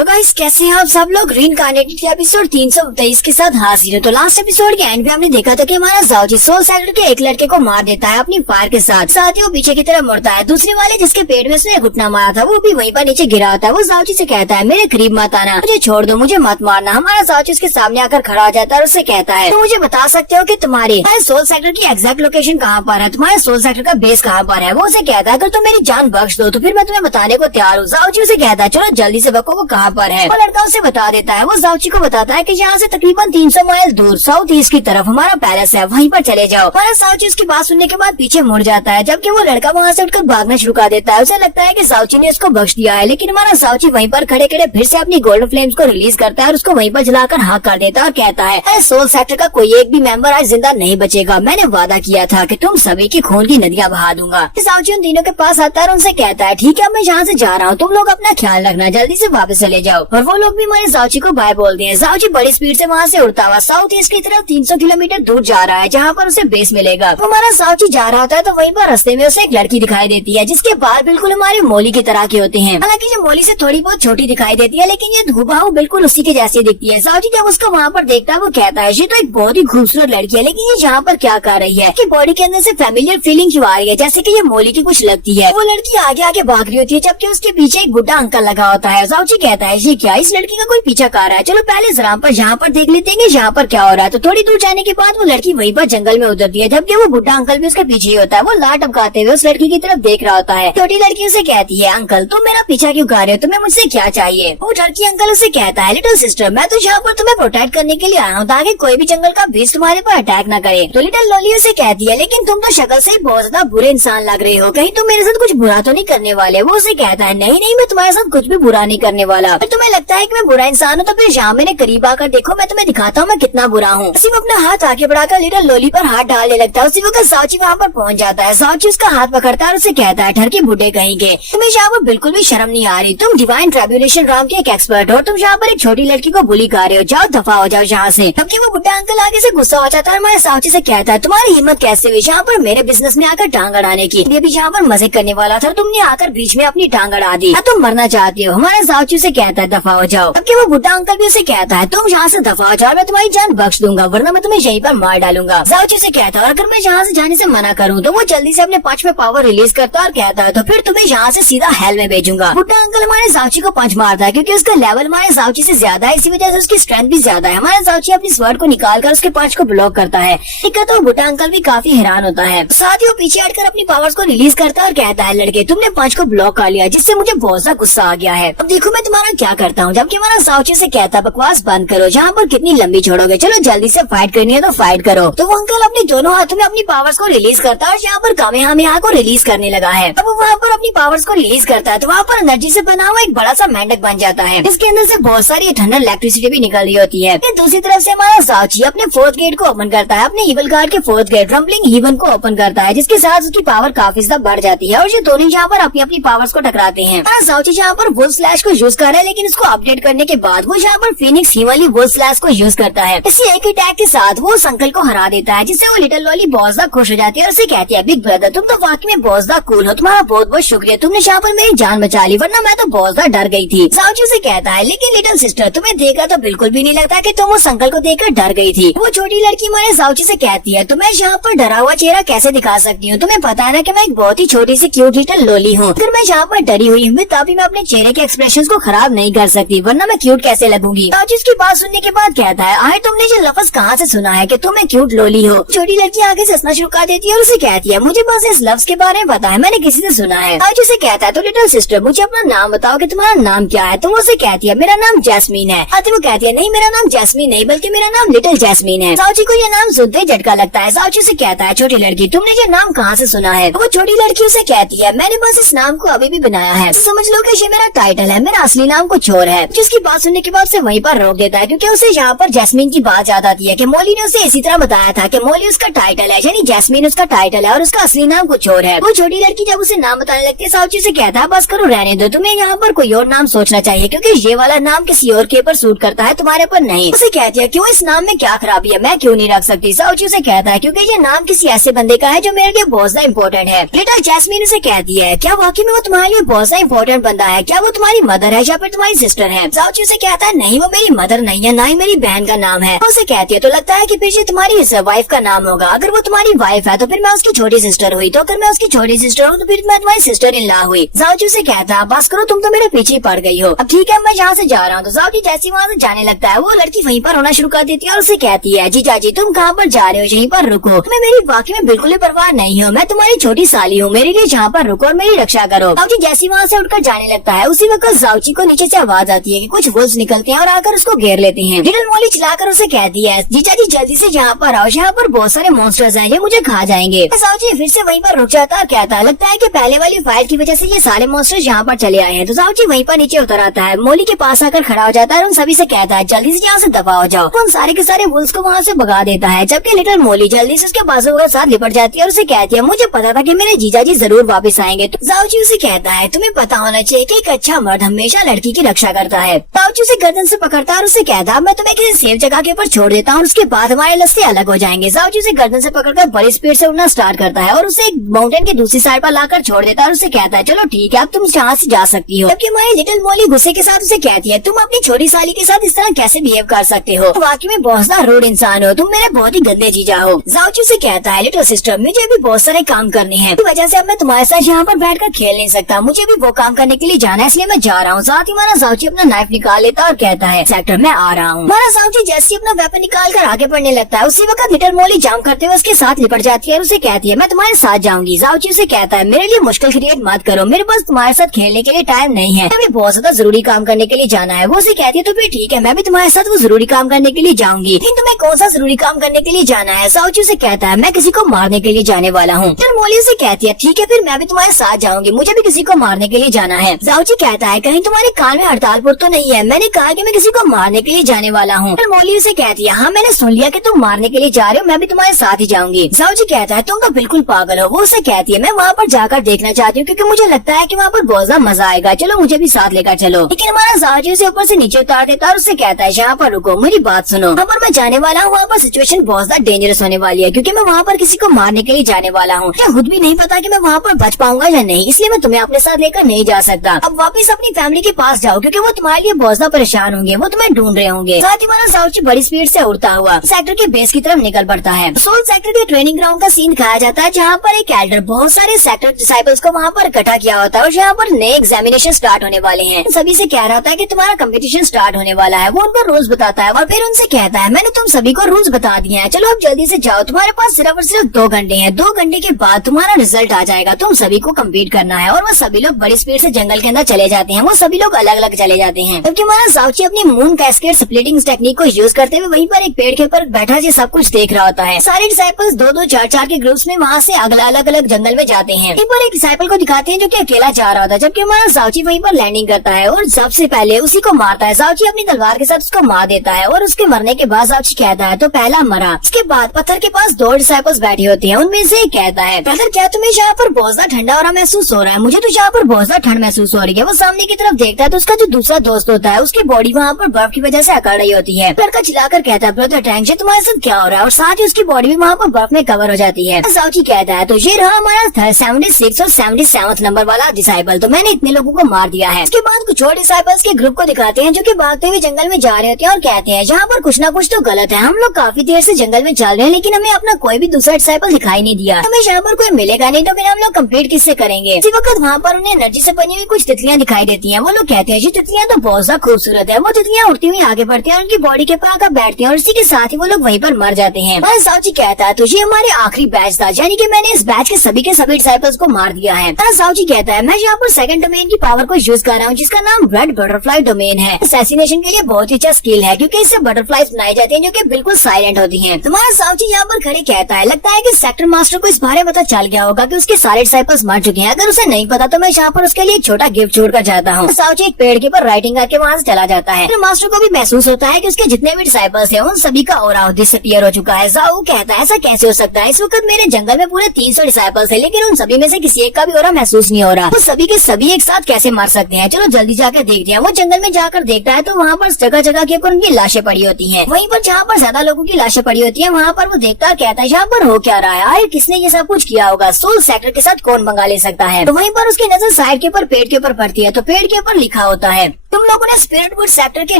तो गाइस कैसे हैं आप सब लोग। रीइंकार्नेटेड के एपिसोड 323 के साथ हाजिर है। तो लास्ट एपिसोड के एंड में हमने देखा था कि हमारा जाओजी सोल सेक्टर के एक लड़के को मार देता है अपनी फायर के साथ ही वो पीछे की तरफ मुड़ता है। दूसरे वाले जिसके पेट में उसने घुटना मारा था वो भी वहीं पर नीचे गिरा होता है। वो जाओजी से कहता है मेरे करीब मत आना, मुझे छोड़ दो, मुझे मत मारना। हमारा जाओजी उसके सामने आकर खड़ा हो जाता है और उससे कहता है तो मुझे बता सकते हो कि तुम्हारे सोल सेक्टर की एग्जैक्ट लोकेशन कहाँ पर है, तुम्हारे सोल सेक्टर का बेस कहाँ पर है। वो उसे कहता है अगर तुम मेरी जान बख्श दो तो फिर मैं तुम्हें बताने को तैयार हूँ। जाओजी उसे कहता है चलो जल्दी से बको वो कहाँ पर है। वो लड़का उसे बता देता है। वो जाओजी को बताता है कि यहाँ से तकरीबन 300 माइल दूर साउथ ईस्ट की तरफ हमारा पैलेस है, वहीं पर चले जाओ। हमारा जाओजी उसकी बात सुनने के बाद पीछे मुड़ जाता है, जबकि वो लड़का वहाँ से उठकर भागना शुरू कर देता है। उसे लगता है कि जाओजी ने उसको बख्श दिया है, लेकिन हमारा जाओजी वहीं पर खड़े खड़े फिर से अपनी गोल्डन फ्लेम्स को रिलीज करता है और उसको वहीं पर जलाकर हाँक कर देता है और कहता है सोल सेक्टर का कोई एक भी मेंबर आज जिंदा नहीं बचेगा। मैंने वादा किया था कि तुम सभी की खून की नदियाँ बहा दूंगा। जाओजी उन तीनों के पास आता है और उनसे कहता है ठीक है मैं यहाँ से जा रहा हूँ, तुम लोग अपना ख्याल रखना, जल्दी से वापस चले जाओ। और वो लोग भी हमारे जाओजी को बाय बोलते हैं। जाओजी बड़ी स्पीड से वहाँ से उड़ता हुआ साउथ ईस्ट की तरफ 300 किलोमीटर दूर जा रहा है, जहाँ पर उसे बेस मिलेगा। हमारा जाओजी जा रहा होता है तो वहीं पर रास्ते में उसे एक लड़की दिखाई देती है जिसके बाल बिल्कुल हमारे मोली की तरह के होते हैं। हालांकि ये मोली से थोड़ी बहुत छोटी दिखाई देती है, लेकिन ये हूबहू बिल्कुल उसी के जैसी दिखती है। जाओजी जब उसको वहाँ पर देखता है वो कहता है ये तो एक बहुत ही खूबसूरत लड़की है, लेकिन ये यहाँ पर क्या कर रही है कि बॉडी के अंदर से फेमिलियर फीलिंग क्यों आ रही है, जैसे कि ये मोली की कुछ लगती है। वो लड़की आगे आगे भाग रही होती है जबकि उसके पीछे एक बुढ़ा अंकल लगा होता है। जाओजी कहता है ये क्या, इस लड़की का कोई पीछा कर रहा है, चलो पहले जरा पर यहाँ पर देख लेते हैं यहाँ पर क्या हो रहा है। तो थोड़ी दूर जाने के बाद वो लड़की वहीं पर जंगल में उतरती है, जबकि वो बुढ़ा अंकल भी उसके पीछे ही होता है। वो लाट टपकाते हुए उस लड़की की तरफ देख रहा होता है। छोटी लड़की उसे कहती है अंकल तुम मेरा पीछा क्यों कर रहे हो, तुम्हें मुझसे क्या चाहिए। वो लड़की अंकल उसे कहता है लिटिल सिस्टर मैं तो यहाँ पर तुम्हें प्रोटेक्ट करने के लिए आया हूँ ताकि कोई भी जंगल का बीस्ट तुम्हारे पर अटैक न करे। तो लिटिल लॉली उसे कहती है लेकिन तुम तो शक्ल से बहुत ज्यादा बुरे इंसान लग रहे हो, कहीं तुम मेरे साथ कुछ बुरा तो नहीं करने वाले। वो उसे कहता है नहीं नहीं मैं तुम्हारे साथ कुछ भी बुरा नहीं करने वाला, फिर तुम्हें लगता है कि मैं बुरा इंसान हूँ तो फिर यहाँ मेरे करीब आकर देखो, मैं तुम्हें दिखाता हूँ मैं कितना बुरा हूँ। सिर्फ अपना हाथ आगे बढ़ाकर लिटिल लॉली पर हाथ डालने लगता है। उसी वक्त जाओजी वहाँ पर पहुँच जाता है। जाओजी उसका हाथ पकड़ता है और उसे कहता है ठर के बूढ़े कहेंगे तुम्हें यहाँ पर बिल्कुल भी शर्म नहीं आ रही, तुम डिवाइन ट्रिब्यूलेशन राम के एक एक्सपर्ट हो, तुम यहाँ पर एक छोटी लड़की को बुली कर रहे हो, जाओ दफा हो जाओ यहाँ से। जबकि वो बुढ़ा अंकल आगे से गुस्सा हो जाता है। हमारे जाओजी से कहता है तुम्हारी हिम्मत कैसे हुई यहाँ पर मेरे बिजनेस में आकर टांग अड़ाने की, ये भी यहाँ पर मजे करने वाला था, तुमने आकर बीच में अपनी टांग अड़ा दी, तुम मरना चाहती हो। हमारा जाओजी से कहता है दफा हो जाओ। जबकि वो बुढ़ा अंकल भी उसे कहता है तुम यहाँ से दफा हो जाओ, मैं तुम्हारी जान बख्श दूंगा वरना मैं तुम्हें यहीं पर मार डालूंगा। जाओजी से कहता है अगर मैं यहाँ से जाने से मना करूँ तो वो जल्दी से अपने पंच में पावर रिलीज करता है और कहता है तो फिर तुम्हें यहाँ से सीधा हेल में भेजूंगा। बुढ़ा अंकल हमारे जाओजी को पंच मारता है क्योंकि उसका लेवल हमारे जाओजी से ज्यादा है, इसी वजह से उसकी स्ट्रेंथ भी ज्यादा है। हमारे जाओजी अपनी स्वर्ड को निकाल कर उसके पंच को ब्लॉक करता है। तो बुढ़ा अंकल भी काफी हैरान होता है। साथ ही वो पीछे हटकर अपनी पावर्स को रिलीज करता है और कहता है लड़के तुमने पंच को ब्लॉक कर लिया जिससे मुझे बहुत सा गुस्सा आ गया है, अब देखो मैं तुम्हारा क्या करता हूँ। जबकि हमारा जाओजी से कहता है बकवास बंद करो, जहाँ पर कितनी लंबी छोड़ोगे, चलो जल्दी से फाइट करनी है तो फाइट करो। तो वो अंकल अपने दोनों हाथों में अपनी पावर्स को रिलीज करता है और यहाँ पर कामेहामेहा को रिलीज करने लगा है। अब वो वहाँ पर अपनी पावर्स को रिलीज करता है तो वहाँ पर एनर्जी से बना हुआ एक बड़ा सा मेंढक बन जाता है, जिसके अंदर से बहुत सारी इटर्नल इलेक्ट्रिसिटी भी निकल रही होती है। दूसरी तरफ से हमारा जाओजी अपने फोर्थ गेट को ओपन करता है, अपने इविल गार्ड के फोर्थ गेट रम्बलिंग हीवन को ओपन करता है, जिसके साथ उसकी पावर काफी ज्यादा बढ़ जाती है और ये दोनों यहाँ पर अपनी अपनी पावर्स को टकराते हैं। जाओजी यहाँ पर वुल्फ स्लैश को यूज कर रहा है, लेकिन इसको अपडेट करने के बाद वो यहाँ पर फिनिक्स हीवनली वुल्फ स्लैश को यूज करता है। इसी एक अटैक के साथ वो उस अंकल को हरा देता है, जिससे वो लिटिल लॉली बहुत ज्यादा खुश हो जाती है और उसे कहती है बिग ब्रदर तुम तो वाकई में बहुत ज्यादा कूल हो, तुम्हारा बहुत बहुत शुक्रिया, तुमने यहाँ पर मेरी जान बचा ली वरना मैं तो बहुत ज्यादा डर गई थी। जाओजी से कहता है लेकिन लिटिल सिस्टर तुम्हें देखकर तो बिल्कुल भी नहीं लगता कि तुम उस अंकल को देखकर डर गई थी। वो छोटी लड़की हमारे जाओजी से कहती है तो मैं यहाँ पर डरा हुआ चेहरा कैसे दिखा सकती हूँ, तुम्हें पता है ना कि मैं एक बहुत ही छोटी सी क्यूट लिटिल लोली हूँ, अगर मैं यहाँ पर डरी हुई हूँ तभी मैं अपने चेहरे के एक्सप्रेशंस को खराब नहीं कर सकती वरना मैं क्यूट कैसे लगूंगी। जाओजी इसकी बात सुनने के बाद कहता है आए तुमने ये लफ्ज कहाँ से सुना है कि तुम एक क्यूट लोली हो। छोटी लड़की आगे से हंसना शुरू कर देती है और उसे कहती है मुझे बस इस लफ्ज के बारे में पता है, मैंने किसी से सुना है। जाओजी से कहता है तो लिटिल सिस्टर मुझे अपना नाम बताओ कि तुम्हारा नाम क्या है। तो वो उसे कहती है मेरा नाम जैस्मीन है। वो कहती है नहीं मेरा नाम जैस्मीन नहीं बल्कि मेरा नाम लिटिल जैस्मीन है। जाओजी को ये नाम सुनते ही झटका लगता है। जाओजी से कहता है छोटी लड़की तुमने ये नाम कहाँ से सुना है। वो छोटी लड़की उसे कहती है मैंने बस इस नाम को अभी भी बनाया है, तो समझ लो कि ये मेरा टाइटल है, मेरा असली नाम कुछ और है। जिसकी बात सुनने के बाद उसे वहीं पर रोक देता है क्योंकि उसे यहाँ पर जैस्मीन की बात याद आती है कि मोली ने उसे इसी तरह बताया था कि मोली उसका टाइटल है, यानी जैस्मीन उसका टाइटल है और उसका असली नाम कुछ और है। वो छोटी लड़की जब उसे नाम बताने लगती है जाओजी से कहता है बस करो रहने दो, तुम्हें यहाँ पर कोई और नाम सोचना चाहिए क्योंकि ये वाला नाम किसी और के ऊपर सूट करता है, तुम्हारे पर नहीं। उसे कहती है क्यों इस नाम में क्या खराबी है, मैं क्यों नहीं रख सकती। जाओजी से कहता है क्योंकि ये नाम किसी ऐसे बंदे का है जो मेरे लिए बहुत ज्यादा इम्पोर्टेंट है। लिटिल जैस्मीन उसे कहती है क्या वाकई में वो तुम्हारे लिए बहुत ज्यादा इम्पोर्टेंट बंदा है, क्या वो तुम्हारी मदर है या फिर तुम्हारी सिस्टर है। जाओची उसे कहता है नहीं वो मेरी मदर नहीं है, ना ही मेरी बहन का नाम है। उसे कहती है तो लगता है कि फिर ये तुम्हारी वाइफ का नाम होगा। अगर वो तुम्हारी वाइफ है तो फिर मैं उसकी छोटी सिस्टर हुई, तो अगर मैं उसकी छोटी सिस्टर हूँ तो फिर मैं तुम्हारी सिस्टर इन लॉ हुई। जाओची उसे कहता है बस करो, तुम तो मेरे पीछे पड़ गई हो, अब ठीक है मैं यहाँ से जा रहा हूँ। तो जाओची जैसे वहाँ से जाने लगता है वो लड़की वहीं पर रोना शुरू कर देती है और उसे कहती है जीजा जी तुम कहाँ पर जा रहे हो, यहीं पर रुको, मैं मेरी वाकई में बिल्कुल परवाह नहीं हो, मैं तुम्हारी छोटी साली हूँ, मेरे लिए यहाँ पर रुको और मेरी रक्षा करो। जाओची जैसे वहाँ से उठकर जाने लगता है उसी वक्त जाओची को नीचे से आवाज आती है कि कुछ वुल्व्स निकलते हैं और आकर उसको घेर लेते हैं। लिटिल मॉली चिल्लाकर उसे कहती है जीजा जी जल्दी से यहाँ पर आओ, यहाँ पर बहुत सारे मॉन्स्टर्स हैं, ये मुझे खा जाएंगे। जाओची फिर से वहीं पर रुक जाता है और कहता है लगता है कि पहले वाली फायर की वजह से ये सारे मॉन्स्टर्स यहाँ पर चले आए हैं। तो जाओची वहीं पर नीचे उतर आता है, मॉली के पास आकर खड़ा हो जाता है और उन सभी से कहता है जल्दी से यहाँ से दफा हो जाओ। उन सारे के सारे वुल्व्स को वहाँ से भगा देता है, जबकि लिटिल मॉली जल्दी से उसके बाजू के साथ लिपट जाती है और उसे कहती है मुझे पता था कि मेरे जीजा जी जरूर वापस आएंगे। तो जाओची उसे कहता है तुम्हें पता होना चाहिए कि एक अच्छा मर्द हमेशा लड़की की रक्षा करता है। जाओची उसे गर्दन से पकड़ता है और उसे कहता है मैं तुम्हें किसी सेफ जगह के ऊपर छोड़ देता हूँ, उसके बाद हमारे लस्से अलग हो जाएंगे। जाओची उसे गर्दन से पकड़कर बड़ी स्पीड से उड़ना स्टार्ट करता है और उसे एक माउंटेन की दूसरी साइड पर लाकर छोड़ देता है और उसे कहता है चलो ठीक है अब तुम यहाँ से जा सकती हो। जबकि हमारी लिटिल मॉली गुस्से के साथ उसे कहती है तुम अपनी छोटी साली के साथ इस तरह कैसे बिहेव कर सकते हो, वाकई में बहुत ज्यादा रूड इंसान हो, तुम मेरे बहुत ही गंदे जीजा हो। जाओची से कहता है लिटिल सिस्टर मुझे भी बहुत सारे काम करने हैं, इस वजह से अब मैं तुम्हारे साथ यहाँ पर बैठकर खेल नहीं सकता, मुझे भी वो काम करने के लिए जाना है इसलिए मैं जा रहा हूँ। साथ ही हमारा जाओची अपना नाइफ निकाल लेता और कहता है सेक्टर मैं आ रहा हूँ। हमारा जाओची जैसे अपना वेपन निकाल कर आगे बढ़ने लगता है उसी वक्त लिटिल मॉली जाम करते हुए उसके साथ लिपट जाती है और उसे कहती है मैं तुम्हारे साथ जाऊंगी। जाओची उसे कहता है मेरे लिए मुश्किल क्रिएट मत करो, मेरे पास तुम्हारे साथ खेलने के लिए टाइम नहीं है, अभी बहुत ज्यादा जरूरी काम करने के लिए जाना है। वो उसे कहती है तो फिर ठीक है मैं भी तुम्हारे साथ वो जरूरी काम करने के लिए जाऊंगी, लेकिन तुम्हें कौन सा जरूरी काम करने के लिए जाना है। जाओची उसे कहता है मैं किसी को मारने के लिए जाने वाला हूँ। फिर मॉली उसे कहती है ठीक है फिर मैं भी तुम्हारे साथ जाऊंगी, मुझे भी किसी को मारने के लिए जाना है। जाओची कहता है कहीं तुम्हारे कान में हड़तालपुर तो नहीं है, मैंने कहा कि मैं किसी को मारने के लिए जाने वाला हूँ। फिर मॉली उसे कहती है हाँ मैंने सुन लिया कि तुम मारने के लिए जा रहे हो, मैं भी तुम्हारे साथ ही जाऊंगी। जाओची कहता है तुम तो बिल्कुल पागल हो। वो उसे कहती है मैं वहाँ पर जाकर देखना चाहती हूँ क्योंकि मुझे लगता है कि वहाँ पर बहुत ज्यादा मजा आएगा, चलो मुझे भी साथ लेकर चलो। लेकिन हमारा जाओची उसे ऊपर से नीचे उतार देता है और उससे कहता है यहाँ पर रुको मेरी बात सुनो, वहाँ पर मैं जाने वाला हूँ, वहाँ पर सिचुएशन बहुत ज्यादा डेंजरस होने वाली है क्योंकि मैं वहाँ पर किसी को मारने के लिए जाने वाला हूँ, मुझे खुद भी नहीं पता कि मैं वहाँ पर बच पाऊंगा या नहीं, इसलिए मैं तुम्हें अपने साथ लेकर नहीं जा सकता। अब वापस अपनी फैमिली के पास जाओ क्योंकि वो तुम्हारे लिए बहुत ज्यादा परेशान होंगे, वो तुम्हें ढूंढ रहे होंगे। साथ ही हमारा जाओची बड़ी स्पीड से उड़ता हुआ सेक्टर के बेस की तरफ निकल पड़ता है। सोल सेक्टर के ट्रेनिंग ग्राउंड का सीन दिखाया जाता है जहाँ पर एक एल्डर बहुत सारे सेक्टर डिसाइपल्स को वहाँ पर इकट्ठा किया होता है और जहाँ पर नए एग्जामिनेशन स्टार्ट होने वाले हैं। सभी से कह रहा होता है कि तुम्हारा कंपटीशन स्टार्ट होने वाला है। वो उनको रूल्स बताता है और फिर उनसे कहता है मैंने तुम सभी को रूल्स बता दिए हैं, चलो अब जल्दी से जाओ, तुम्हारे पास सिर्फ और सिर्फ 2 घंटे हैं, 2 घंटे के बाद तुम्हारा रिजल्ट आ जाएगा, तुम सभी को कम्पीट करना है। और वो सभी लोग बड़ी स्पीड से जंगल के अंदर चले जाते हैं, वो सभी लोग अलग अलग चले जाते हैं। जबकि हमारा जाओची अपनी मून कैस्केड स्प्लिटिंग टेक्निक को यूज करते हुए वहीं पर एक पेड़ के ऊपर बैठा ये सब कुछ देख रहा होता है। सारे डिसाइपल्स 2-2 4-4 के ग्रुप्स में वहाँ से अलग अलग जंगल में जाते हैं। एक बार एक डिसाइपल को दिखाते हैं जो कि अकेला जा रहा होता है, जबकि हमारा जाओची वहीं पर लैंडिंग करता है और सबसे पहले उसी को मारता है। जाओची अपनी तलवार के साथ उसको मार देता है और उसके मरने के बाद जाओची कहता है तो पहला मरा। उसके बाद पत्थर के पास 2 डिसाइपल्स बैठे होते हैं, उनमें से एक कहता है ब्रदर क्या तुम्हें यहाँ पर बहुत ज्यादा ठंडा हो रहा महसूस हो रहा है, मुझे तो यहाँ पर बहुत ज्यादा ठंड महसूस हो रही है। वो सामने की तरफ देखता है तो उसका जो दूसरा दोस्त होता है उसकी बॉडी वहाँ पर बर्फ की वजह से अकड़ रही होती है। लड़का चिल्लाकर कहता है ब्रदर टैंक तुम्हारे साथ क्या हो रहा है, और साथ ही उसकी बॉडी भी वहाँ पर बर्फ में कवर हो जाती है। जाओची कहता है तो ये रहा हमारा 76 और 77 नंबर वाला डिसाइपल, तो मैंने इतने लोगों को मार दिया है। उसके बाद कुछ और डिसाइपल्स के ग्रुप को दिखाते हैं जो कि भागते हुए जंगल में जा रहे होते हैं और कहते हैं यहाँ पर कुछ ना कुछ तो गलत है, हम लोग काफी देर से जंगल में चल रहे हैं लेकिन हमें अपना कोई भी दूसरा डिसाइपल दिखाई नहीं दिया, हमें यहाँ पर कोई मिलेगा नहीं, तो फिर हम लोग कम्पीट किससे करेंगे। इसी वक्त वहाँ पर उन्हें एनर्जी से बनी हुई कुछ तितलियां दिखाई देती हैं। वो लोग कहते हैं ये तितलियां तो बहुत ज्यादा खूबसूरत है। वो तितलियां उड़ती हुई आगे बढ़ती हैं, उनकी बॉडी के पास आकर बैठती हैं और इसी के साथ ही वो लोग वहीं पर मर जाते हैं। जाओची कहता है तो ये हमारे आखिरी बैच था, यानी कि मैंने इस बैच के सभी डिसाइपल्स को मार दिया है। जाओची कहता है मैं यहाँ पर सेकंड डोमेन की पावर को यूज कर रहा हूँ जिसका नाम रेड बटरफ्लाई डोमेन है। असैसिनेशन के लिए बहुत ही अच्छा स्किल है क्योंकि इससे बटरफ्लाईज बनाई जाती हैं जो कि बिल्कुल साइलेंट होती हैं। तुम्हारा जाओची यहाँ पर खड़े कहता है लगता है कि सेक्टर मास्टर को इस बारे में पता चल गया होगा कि उसके सारे डिसाइपल्स मर चुके हैं, अगर उसे नहीं पता तो मैं यहाँ पर उसके लिए एक छोटा गिफ्ट छोड़कर जाता हूँ। जाओची एक पेड़ के ऊपर राइटिंग करके वहाँ से चला जाता है। मास्टर को भी महसूस होता है कि उसके जितने भी डिसाइपल्स हैं उन सभी का ऑरा डिसअपीयर हो चुका है। जाओ कहता है ऐसा कैसे हो सकता है, इस वक्त मेरे जंगल में पूरे 300 डिसाइपल्स है लेकिन उन सभी में से किसी एक का भी ऑरा महसूस नहीं हो रहा, वो सभी के सभी एक साथ कैसे मर सकते हैं, चलो जल्दी जाकर देखते हैं। वो जंगल में जाकर देखता है तो वहाँ पर जगह जगह के ऊपर उनकी लाशें पड़ी होती हैं। वहीं पर जहाँ पर ज्यादा लोगों की लाशें पड़ी होती हैं वहाँ पर वो देखता कहता है यहाँ पर हो क्या रहा है, आखिर किसने ये सब कुछ किया होगा, सोल सेक्टर के साथ कौन मंगा ले सकता है। तो वहीं पर उसकी नजर साइड के ऊपर पेड़ के ऊपर पड़ती है, तो पेड़ के ऊपर लिखा लिखा होता है, तुम लोगों ने स्पिरिटवुड सेक्टर के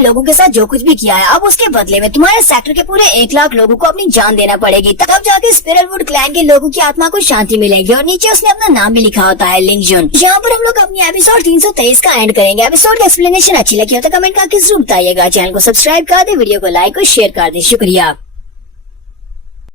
लोगों के साथ जो कुछ भी किया है, अब उसके बदले में तुम्हारे सेक्टर के पूरे 1 लाख लोगों को अपनी जान देना पड़ेगी। तब जाके स्पिरिटवुड क्लैन के लोगों की आत्मा को शांति मिलेगी। और नीचे उसने अपना नाम भी लिखा होता है, लिंगजुन। यहाँ पर हम लोग अपनी एपिसोड 323 का एंड करेंगे। एपिसोड की एक्सप्लेनेशन अच्छी लगी हो तो कमेंट करके जरूर बताइएगा। चैनल को सब्सक्राइब कर दे, वीडियो को लाइक और शेयर कर दे। शुक्रिया।